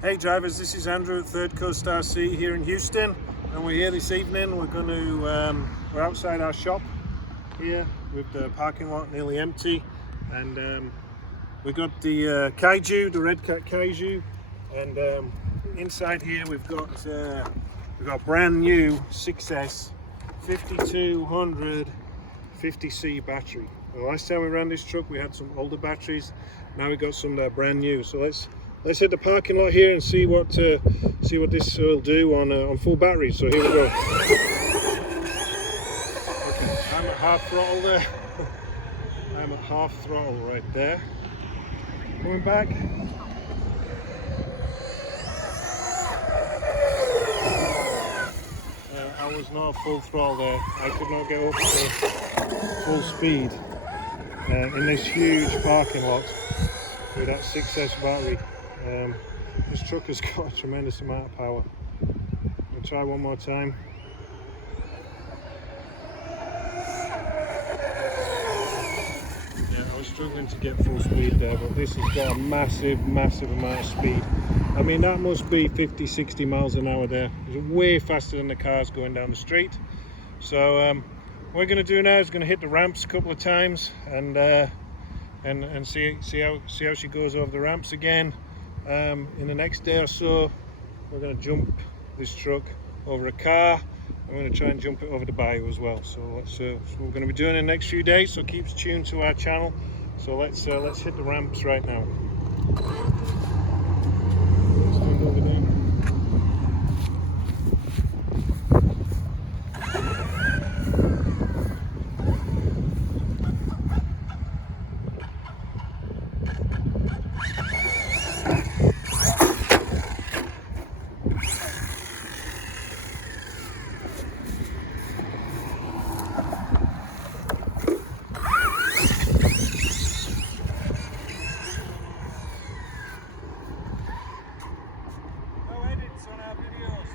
Hey drivers, this is Andrew at ThirdCoastRC here in Houston, and we're here this evening. We're outside our shop here with the parking lot nearly empty, and we got the Kaiju, the Redcat Kaiju, and inside here we've got brand new 6S 5200 50C battery. The last time we ran this truck we had some older batteries. Now we got some that are brand new. So let's hit the parking lot here and see what this will do on full battery. So here we go. Okay, I'm at half throttle there. I'm at half throttle right there. Coming back. I was not full throttle there. I could not get up to full speed in this huge parking lot with that 6S battery. This truck has got a tremendous amount of power. I'll try one more time. Yeah, I was struggling to get full speed there, but this has got a massive amount of speed. I mean, that must be 50-60 miles an hour there. It's way faster than the cars going down the street. So what we're going to do now is going to hit the ramps a couple of times and see how she goes over the ramps again. In the next day or so, we're going to jump this truck over a car. I'm going to try and jump it over the bayou as well. So that's what we're going to be doing in the next few days. So keep tuned to our channel. So let's hit the ramps right now. Stand over there. On our videos.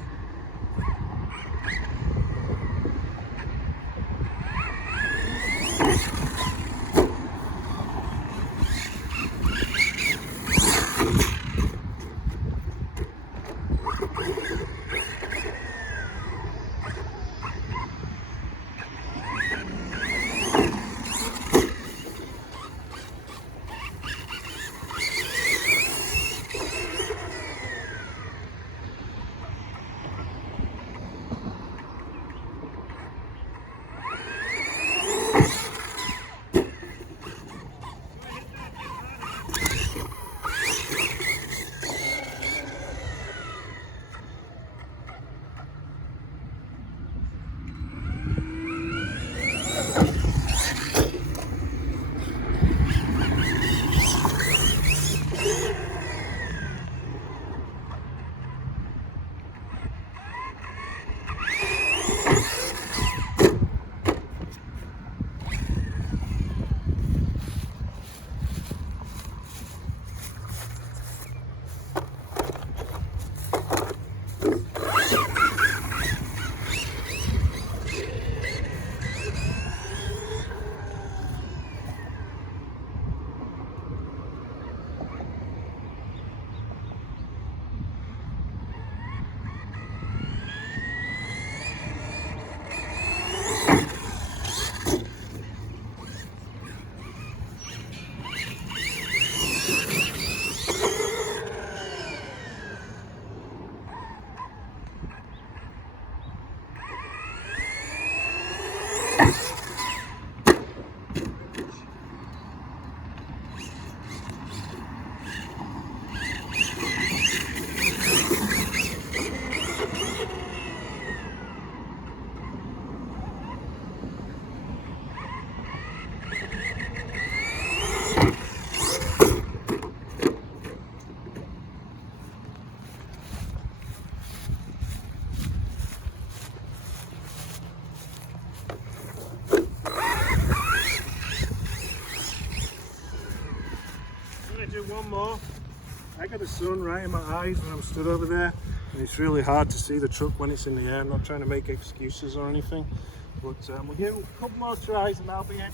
One more. I got the sun right in my eyes when I'm stood over there, and it's really hard to see the truck when it's in the air. I'm not trying to make excuses or anything, but we'll give it a couple more tries and that'll be it.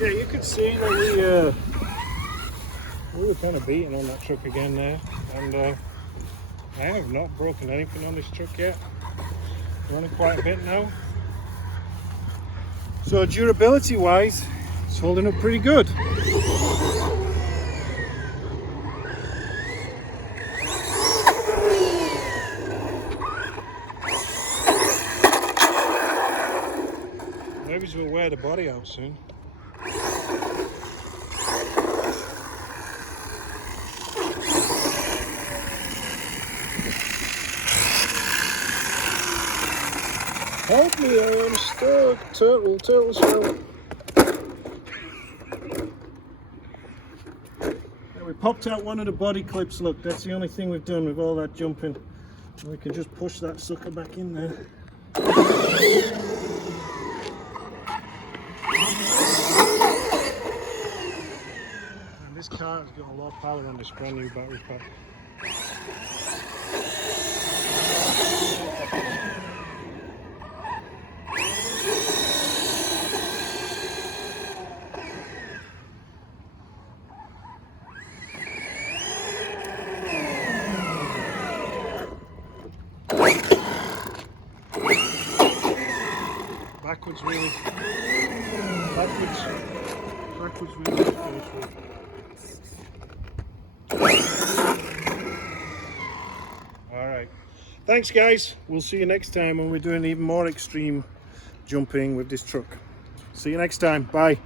Yeah, you can see that we were kind of beating on that truck again there, and I have not broken anything on this truck yet. Running quite a bit now. So durability wise, it's holding up pretty good. Maybe we'll wear the body out soon. Help me, I am stuck. Turtle shell. We popped out one of the body clips, look, that's the only thing we've done with all that jumping. And we can just push that sucker back in there. And this car has got a lot of power on this brand new battery pack. Backwards really. Backwards really. Alright. Thanks guys. We'll see you next time when we're doing even more extreme jumping with this truck. See you next time. Bye.